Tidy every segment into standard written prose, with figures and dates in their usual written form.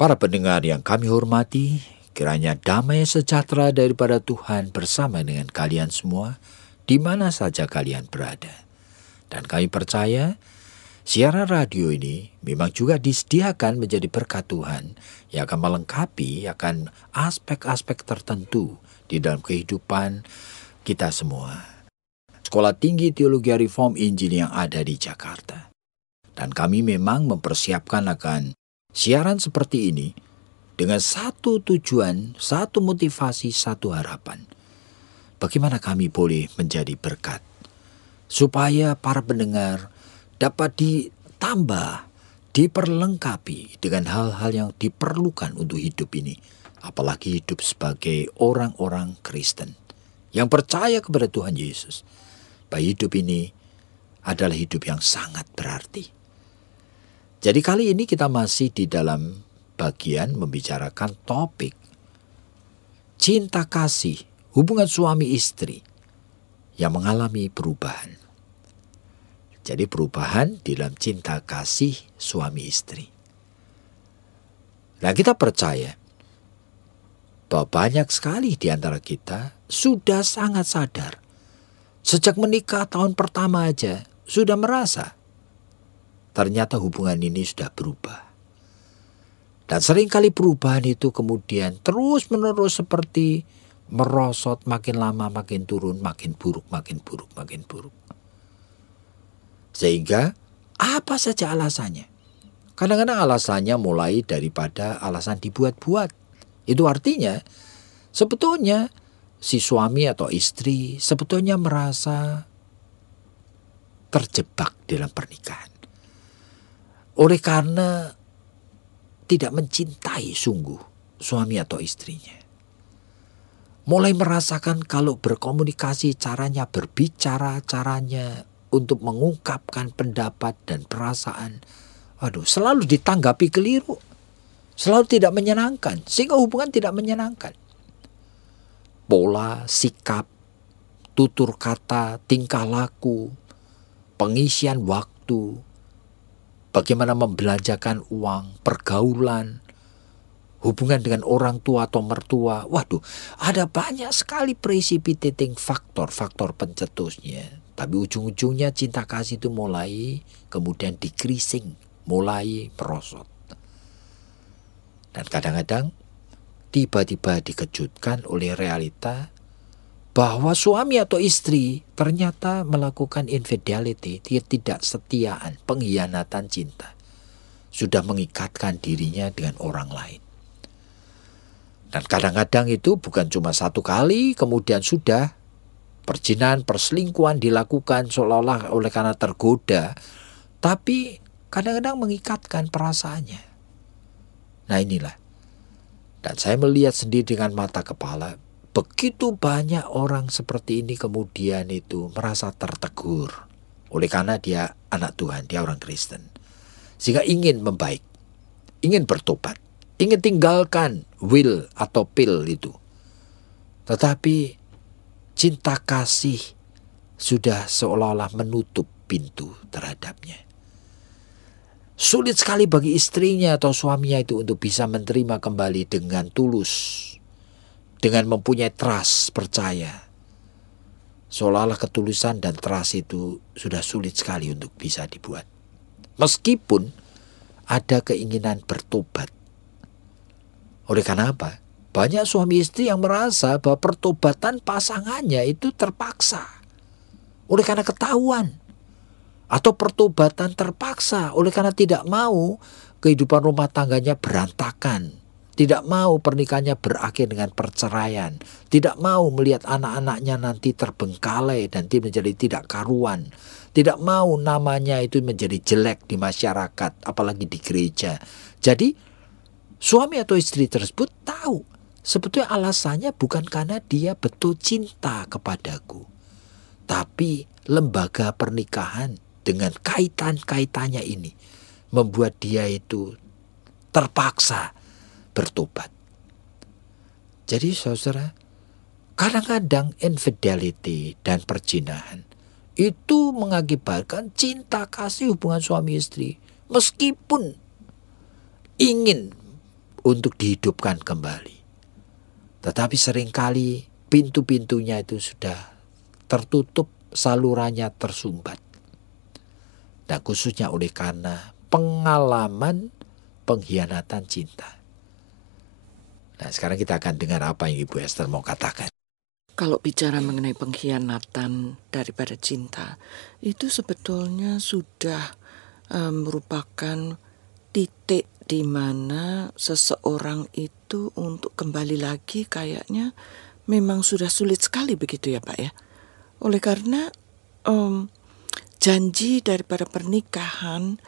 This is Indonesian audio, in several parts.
Para pendengar yang kami hormati, kiranya damai sejahtera daripada Tuhan bersama dengan kalian semua, di mana saja kalian berada. Dan kami percaya, siaran radio ini memang juga disediakan menjadi berkat Tuhan yang akan melengkapi akan aspek-aspek tertentu di dalam kehidupan kita semua. Sekolah Tinggi Teologi Reform Injil yang ada di Jakarta. Dan kami memang mempersiapkan akan siaran seperti ini dengan satu tujuan, satu motivasi, satu harapan. Bagaimana kami boleh menjadi berkat, supaya para pendengar dapat ditambah, diperlengkapi dengan hal-hal yang diperlukan untuk hidup ini. Apalagi hidup sebagai orang-orang Kristen yang percaya kepada Tuhan Yesus. Bahwa hidup ini adalah hidup yang sangat berarti. Jadi kali ini kita masih di dalam bagian membicarakan topik cinta kasih, hubungan suami istri yang mengalami perubahan. Jadi perubahan di dalam cinta kasih suami istri. Nah, kita percaya bahwa banyak sekali di antara kita sudah sangat sadar. Sejak menikah tahun pertama aja sudah merasa ternyata hubungan ini sudah berubah. Dan seringkali perubahan itu kemudian terus-menerus seperti merosot, makin lama makin turun, makin buruk, makin buruk, makin buruk. Sehingga apa saja alasannya. Kadang-kadang alasannya mulai daripada alasan dibuat-buat. Itu artinya sebetulnya si suami atau istri sebetulnya merasa terjebak dalam pernikahan. Oleh karena tidak mencintai sungguh suami atau istrinya. Mulai merasakan kalau berkomunikasi, caranya berbicara, caranya untuk mengungkapkan pendapat dan perasaan, selalu ditanggapi keliru. Selalu tidak menyenangkan, sehingga hubungan tidak menyenangkan. Pola, sikap, tutur kata, tingkah laku, pengisian waktu, bagaimana membelanjakan uang, pergaulan, hubungan dengan orang tua atau mertua. Ada banyak sekali precipitating faktor pencetusnya. Tapi ujung-ujungnya cinta kasih itu mulai kemudian decreasing, mulai merosot. Dan kadang-kadang tiba-tiba dikejutkan oleh realita bahwa suami atau istri ternyata melakukan infidelity, ketidaksetiaan, pengkhianatan cinta. Sudah mengikatkan dirinya dengan orang lain. Dan kadang-kadang itu bukan cuma satu kali, kemudian sudah perzinahan, perselingkuhan dilakukan seolah-olah oleh karena tergoda. Tapi kadang-kadang mengikatkan perasaannya. Nah inilah. Dan saya melihat sendiri dengan mata kepala, begitu banyak orang seperti ini kemudian itu merasa tertegur oleh karena dia anak Tuhan, dia orang Kristen. Sehingga ingin membaik, ingin bertobat, ingin tinggalkan will atau pill itu. Tetapi cinta kasih sudah seolah-olah menutup pintu terhadapnya. Sulit sekali bagi istrinya atau suaminya itu untuk bisa menerima kembali dengan tulus. Dengan mempunyai trust, percaya. Seolah-olah ketulusan dan trust itu sudah sulit sekali untuk bisa dibuat. Meskipun ada keinginan bertobat. Oleh karena apa? Banyak suami istri yang merasa bahwa pertobatan pasangannya itu terpaksa. Oleh karena ketahuan. Atau pertobatan terpaksa oleh karena tidak mau kehidupan rumah tangganya berantakan. Tidak mau pernikahannya berakhir dengan perceraian. Tidak mau melihat anak-anaknya nanti terbengkalai dan menjadi tidak karuan. Tidak mau namanya itu menjadi jelek di masyarakat, apalagi di gereja. Jadi Suami atau istri tersebut tahu sebetulnya alasannya bukan karena dia betul cinta kepadaku, tapi lembaga pernikahan dengan kaitan-kaitannya ini membuat dia itu terpaksa bertobat. Jadi saudara, kadang-kadang infidelity dan perzinahan itu mengakibatkan cinta kasih hubungan suami istri meskipun ingin untuk dihidupkan kembali. Tetapi seringkali pintu-pintunya itu sudah tertutup, salurannya tersumbat. Dan khususnya oleh karena pengalaman pengkhianatan cinta. Nah, sekarang kita akan dengar apa yang Ibu Esther mau katakan. Kalau bicara mengenai pengkhianatan daripada cinta, itu sebetulnya sudah merupakan titik di mana seseorang itu untuk kembali lagi kayaknya memang sudah sulit sekali begitu ya Pak ya. Oleh karena janji daripada pernikahan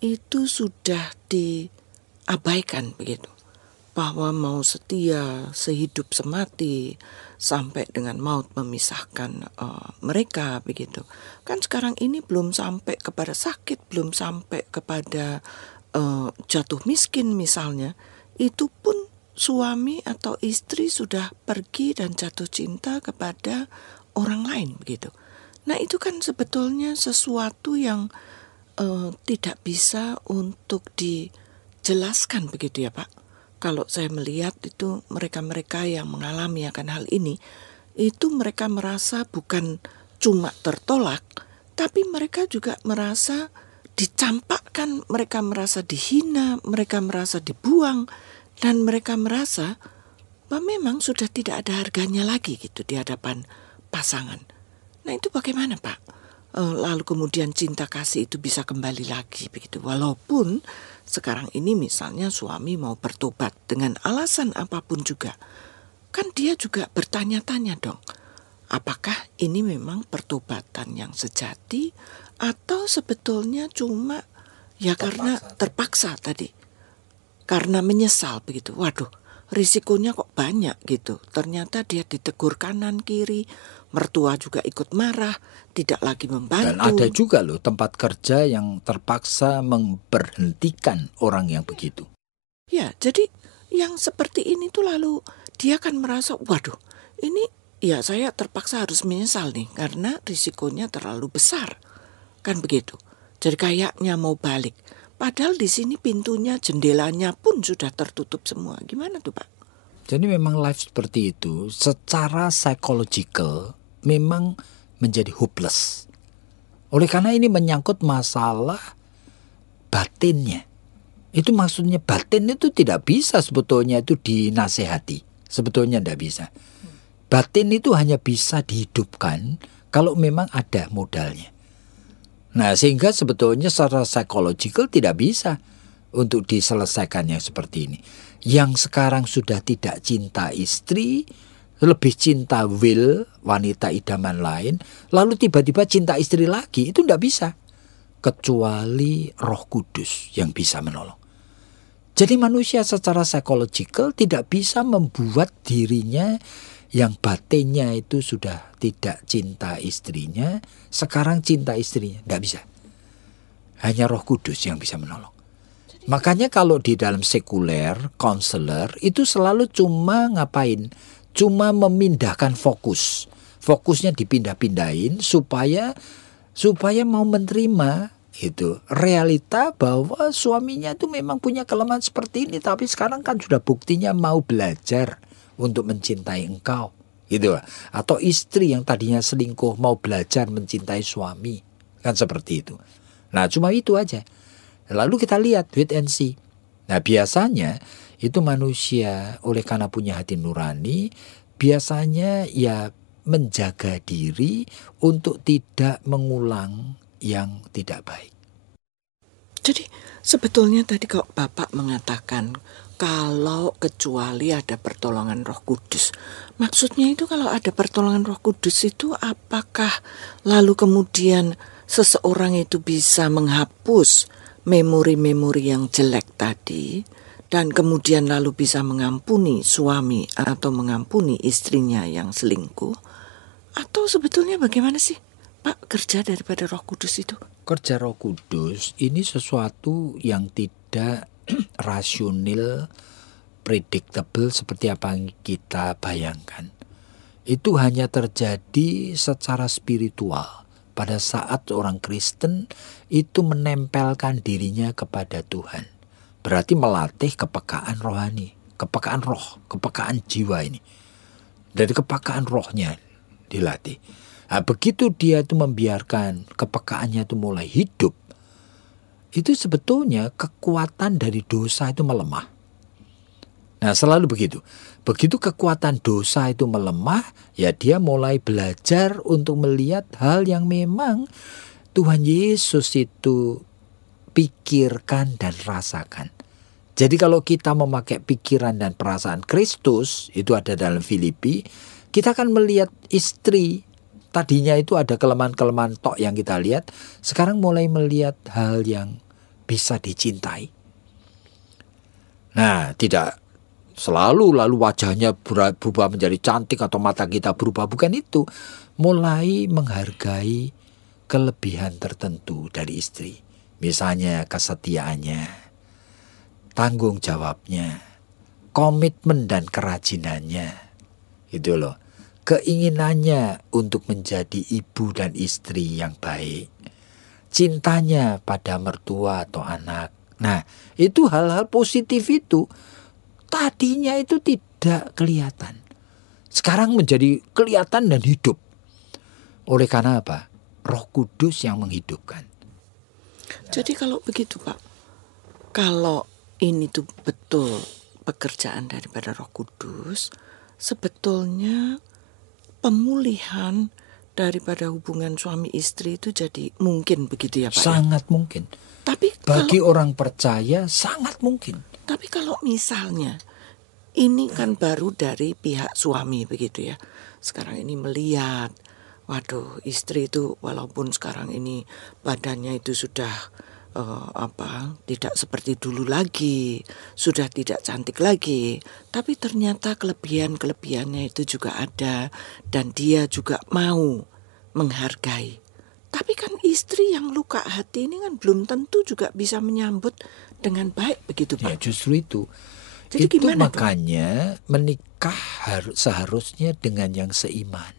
itu sudah diabaikan begitu. Bahwa mau setia sehidup semati sampai dengan maut memisahkan mereka begitu. Kan sekarang ini belum sampai kepada sakit, belum sampai kepada jatuh miskin misalnya. Itu pun suami atau istri sudah pergi dan jatuh cinta kepada orang lain begitu. Nah itu kan sebetulnya sesuatu yang tidak bisa untuk dijelaskan begitu ya Pak. Kalau saya melihat itu mereka-mereka yang mengalami akan hal ini, itu mereka merasa bukan cuma tertolak, tapi mereka juga merasa dicampakkan, mereka merasa dihina, mereka merasa dibuang, dan mereka merasa bahwa memang sudah tidak ada harganya lagi gitu di hadapan pasangan. Nah itu bagaimana Pak? Lalu kemudian cinta kasih itu bisa kembali lagi begitu. Walaupun sekarang ini misalnya suami mau bertobat dengan alasan apapun juga. Kan dia juga bertanya-tanya dong. Apakah ini memang pertobatan yang sejati atau sebetulnya cuma ya karena terpaksa tadi. Karena menyesal begitu. Waduh, risikonya kok banyak gitu. Ternyata dia ditegur kanan kiri, mertua juga ikut marah, tidak lagi membantu. Dan ada juga loh tempat kerja yang terpaksa memberhentikan orang yang begitu. Ya, jadi yang seperti ini tuh lalu dia kan merasa, waduh, ini ya saya terpaksa harus menyesal nih karena risikonya terlalu besar. Kan begitu. Jadi kayaknya mau balik. Padahal di sini pintunya, jendelanya pun sudah tertutup semua. Gimana tuh Pak? Jadi memang life seperti itu secara psychological memang menjadi hopeless. Oleh karena ini menyangkut masalah batinnya. Itu maksudnya batin itu tidak bisa sebetulnya itu dinasehati. Sebetulnya tidak bisa. Batin itu hanya bisa dihidupkan kalau memang ada modalnya. Nah sehingga sebetulnya secara psychological tidak bisa untuk diselesaikan yang seperti ini. Yang sekarang sudah tidak cinta istri, lebih cinta Will, wanita idaman lain, lalu tiba-tiba cinta istri lagi, itu tidak bisa. Kecuali Roh Kudus yang bisa menolong. Jadi manusia secara psychological tidak bisa membuat dirinya yang batinnya itu sudah tidak cinta istrinya, sekarang cinta istrinya. Tidak bisa. Hanya Roh Kudus yang bisa menolong. Makanya kalau di dalam sekuler, konselor itu selalu cuma ngapain? Cuma memindahkan fokus. Fokusnya dipindah-pindahin supaya mau menerima itu realita bahwa suaminya itu memang punya kelemahan seperti ini, tapi sekarang kan sudah buktinya mau belajar untuk mencintai engkau, gitu. Atau istri yang tadinya selingkuh mau belajar mencintai suami, kan seperti itu. Nah, cuma itu aja. Lalu kita lihat wait and see. Nah, biasanya itu manusia oleh karena punya hati nurani, biasanya ya menjaga diri untuk tidak mengulang yang tidak baik. Jadi sebetulnya tadi kalau Bapak mengatakan kalau kecuali ada pertolongan Roh Kudus. Maksudnya itu kalau ada pertolongan Roh Kudus itu apakah lalu kemudian seseorang itu bisa menghapus memori-memori yang jelek tadi dan kemudian lalu bisa mengampuni suami atau mengampuni istrinya yang selingkuh? Atau sebetulnya bagaimana sih, Pak, kerja daripada Roh Kudus itu? Kerja Roh Kudus ini sesuatu yang tidak rasional, predictable seperti apa yang kita bayangkan. Itu hanya terjadi secara spiritual pada saat orang Kristen itu menempelkan dirinya kepada Tuhan. Berarti melatih kepekaan rohani, kepekaan roh, kepekaan jiwa ini. Dari kepekaan rohnya dilatih. Nah, begitu dia itu membiarkan kepekaannya itu mulai hidup, itu sebetulnya kekuatan dari dosa itu melemah. Nah, selalu begitu. Begitu kekuatan dosa itu melemah, ya dia mulai belajar untuk melihat hal yang memang Tuhan Yesus itu pikirkan dan rasakan. Jadi kalau kita memakai pikiran dan perasaan Kristus, itu ada dalam Filipi, kita akan melihat istri. Tadinya itu ada kelemahan-kelemahan tok yang kita lihat, sekarang mulai melihat hal yang bisa dicintai. Nah, tidak selalu lalu wajahnya berubah menjadi cantik atau mata kita berubah, bukan itu. Mulai menghargai kelebihan tertentu dari istri. Misalnya kesetiaannya, tanggung jawabnya, komitmen dan kerajinannya. Itu loh. Keinginannya untuk menjadi ibu dan istri yang baik. Cintanya pada mertua atau anak. Nah, itu hal-hal positif itu tadinya itu tidak kelihatan. Sekarang menjadi kelihatan dan hidup. Oleh karena apa? Roh Kudus yang menghidupkan. Jadi kalau begitu, Pak, kalau ini tuh betul pekerjaan daripada Roh Kudus, sebetulnya pemulihan daripada hubungan suami istri itu jadi mungkin begitu ya, Pak? Sangat mungkin. Tapi bagi orang percaya sangat mungkin. Tapi kalau misalnya ini kan baru dari pihak suami begitu ya. Sekarang ini melihat, waduh, istri itu walaupun sekarang ini badannya itu sudah tidak seperti dulu lagi, sudah tidak cantik lagi, tapi ternyata kelebihannya itu juga ada dan dia juga mau menghargai. Tapi kan istri yang luka hati ini kan belum tentu juga bisa menyambut dengan baik begitu, Pak. Ya, justru itu. Jadi itu gimana, makanya Pak? Menikah seharusnya dengan yang seiman.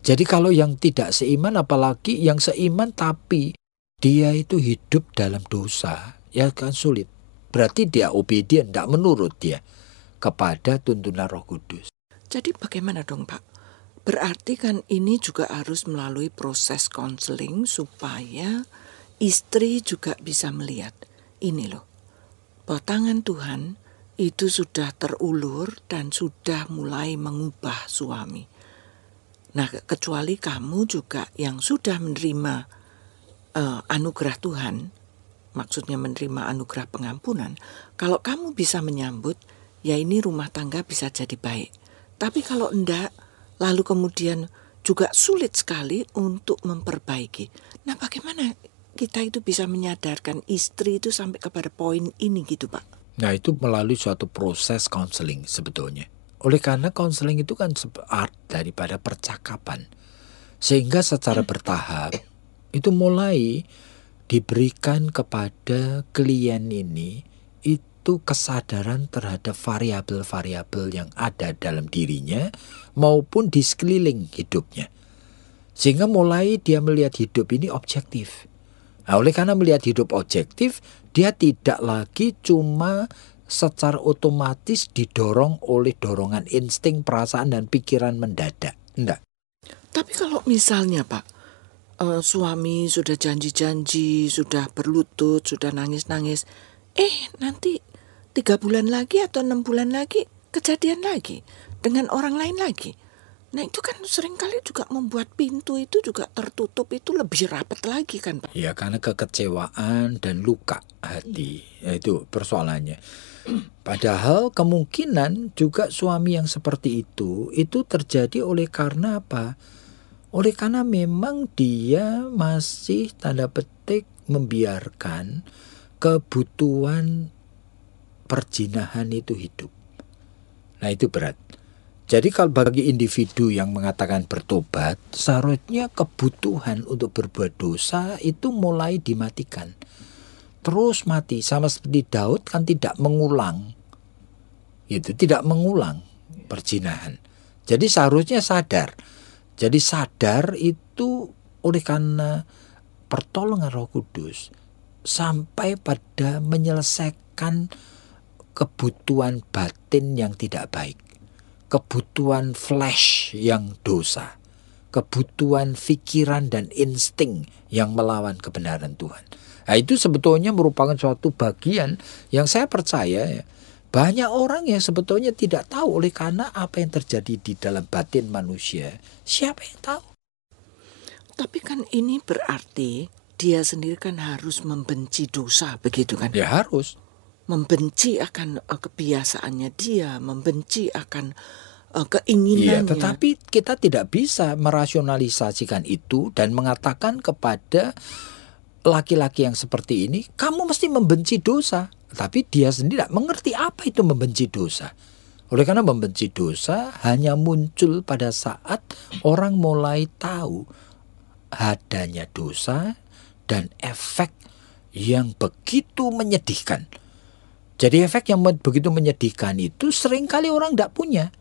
Jadi kalau yang tidak seiman, apalagi yang seiman tapi dia itu hidup dalam dosa, ya kan sulit. Berarti dia obedient, tidak menurut dia kepada tuntunan Roh Kudus. Jadi bagaimana dong, Pak? Berarti kan ini juga harus melalui proses konseling supaya istri juga bisa melihat. Ini loh, bahwa tangan Tuhan itu sudah terulur dan sudah mulai mengubah suami. Nah, kecuali kamu juga yang sudah menerima anugerah Tuhan, maksudnya menerima anugerah pengampunan, kalau kamu bisa menyambut, ya ini rumah tangga bisa jadi baik. Tapi kalau enggak, lalu kemudian juga sulit sekali untuk memperbaiki. Nah, bagaimana kita itu bisa menyadarkan istri itu sampai kepada poin ini gitu, Pak? Nah, itu melalui suatu proses konseling sebetulnya. Oleh karena konseling itu kan art daripada percakapan. Sehingga secara bertahap itu mulai diberikan kepada klien ini itu kesadaran terhadap variabel-variabel yang ada dalam dirinya maupun di sekeliling hidupnya. Sehingga mulai dia melihat hidup ini objektif. Nah, oleh karena melihat hidup objektif, dia tidak lagi cuma secara otomatis didorong oleh dorongan insting, perasaan, dan pikiran mendadak. Enggak. Tapi kalau misalnya, Pak, suami sudah janji-janji, sudah berlutut, sudah nangis-nangis, nanti 3 bulan lagi atau 6 bulan lagi kejadian lagi dengan orang lain lagi. Nah, itu kan seringkali juga membuat pintu itu juga tertutup itu lebih rapat lagi kan, Pak? Ya, karena kekecewaan dan luka hati, itu persoalannya. Padahal kemungkinan juga suami yang seperti itu terjadi oleh karena apa? Oleh karena memang dia masih tanda petik membiarkan kebutuhan perzinahan itu hidup. Nah itu berat. Jadi kalau bagi individu yang mengatakan bertobat, seharusnya kebutuhan untuk berbuat dosa itu mulai dimatikan. Terus mati, sama seperti Daud kan tidak mengulang. Itu tidak mengulang perzinahan. Jadi seharusnya sadar. Jadi sadar itu oleh karena pertolongan Roh Kudus sampai pada menyelesaikan kebutuhan batin yang tidak baik. Kebutuhan flesh yang dosa, kebutuhan pikiran dan insting yang melawan kebenaran Tuhan. Nah, itu sebetulnya merupakan suatu bagian yang saya percaya banyak orang yang sebetulnya tidak tahu oleh karena apa yang terjadi di dalam batin manusia. Siapa yang tahu? Tapi kan ini berarti dia sendiri kan harus membenci dosa, begitu kan? Ya harus. Membenci akan kebiasaannya dia, membenci akan Iya, keinginannya. tetapi kita tidak bisa merasionalisasikan itu dan mengatakan kepada laki-laki yang seperti ini, kamu mesti membenci dosa. Tapi dia sendiri tidak mengerti apa itu membenci dosa. Oleh karena membenci dosa hanya muncul pada saat orang mulai tahu adanya dosa dan efek yang begitu menyedihkan. Jadi efek yang begitu menyedihkan itu seringkali orang tidak punya.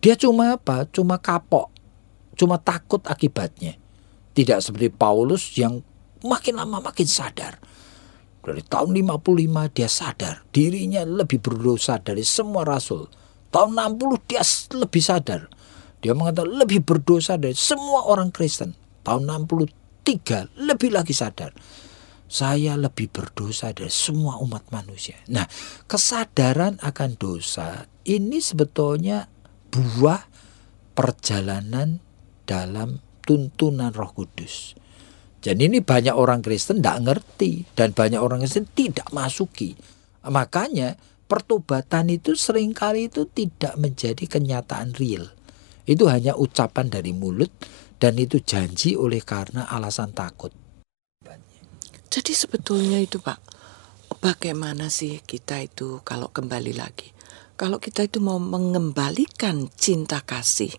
Dia cuma apa? Cuma kapok. Cuma takut akibatnya. Tidak seperti Paulus yang makin lama makin sadar. Dari tahun 55 dia sadar dirinya lebih berdosa dari semua rasul. Tahun 60 dia lebih sadar. Dia mengatakan lebih berdosa dari semua orang Kristen. Tahun 63 lebih lagi sadar. Saya lebih berdosa dari semua umat manusia. Nah, kesadaran akan dosa ini sebetulnya buah perjalanan dalam tuntunan Roh Kudus. Jadi ini banyak orang Kristen tidak ngerti dan banyak orang Kristen tidak masuki. Makanya pertobatan itu seringkali itu tidak menjadi kenyataan real. Itu hanya ucapan dari mulut dan itu janji oleh karena alasan takut. Jadi sebetulnya itu Pak, bagaimana sih kita itu kalau kembali lagi? Kalau kita itu mau mengembalikan cinta kasih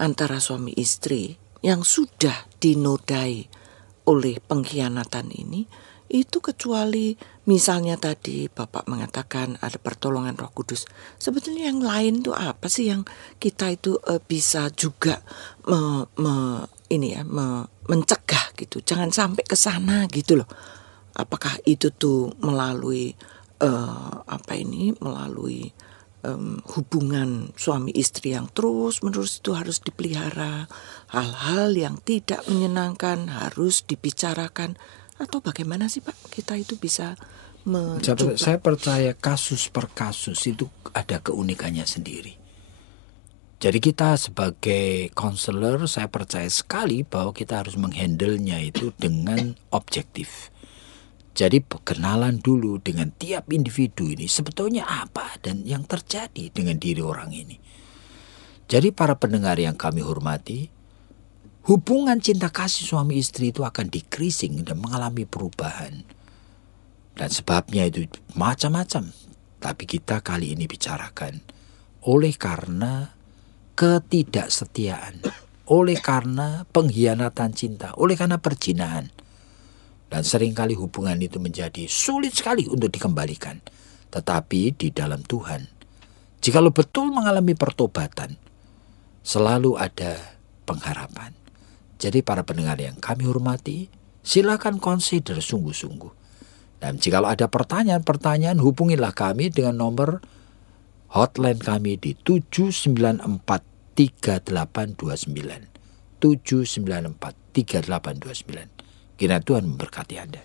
antara suami istri yang sudah dinodai oleh pengkhianatan ini, itu kecuali misalnya tadi Bapak mengatakan ada pertolongan Roh Kudus. Sebetulnya yang lain tuh apa sih yang kita itu bisa juga mencegah gitu. Jangan sampai ke sana gitu loh. Apakah itu tuh melalui melalui hubungan suami istri yang terus-menerus itu harus dipelihara. Hal-hal yang tidak menyenangkan harus dibicarakan. Atau bagaimana sih Pak kita itu bisa mencoba? Saya percaya kasus per kasus itu ada keunikannya sendiri. Jadi kita sebagai konselor saya percaya sekali bahwa kita harus menghandle-nya itu dengan objektif. Jadi kenalan dulu dengan tiap individu ini sebetulnya apa dan yang terjadi dengan diri orang ini. Jadi para pendengar yang kami hormati, hubungan cinta kasih suami istri itu akan decreasing dan mengalami perubahan. Dan sebabnya itu macam-macam. Tapi kita kali ini bicarakan oleh karena ketidaksetiaan, oleh karena pengkhianatan cinta, oleh karena perzinahan. Dan seringkali hubungan itu menjadi sulit sekali untuk dikembalikan. Tetapi di dalam Tuhan, jikalau betul mengalami pertobatan, selalu ada pengharapan. Jadi para pendengar yang kami hormati, silakan consider sungguh-sungguh. Dan jikalau ada pertanyaan-pertanyaan, hubungilah kami dengan nomor hotline kami di 794-3829. 794-3829. Kiranya Tuhan memberkati Anda.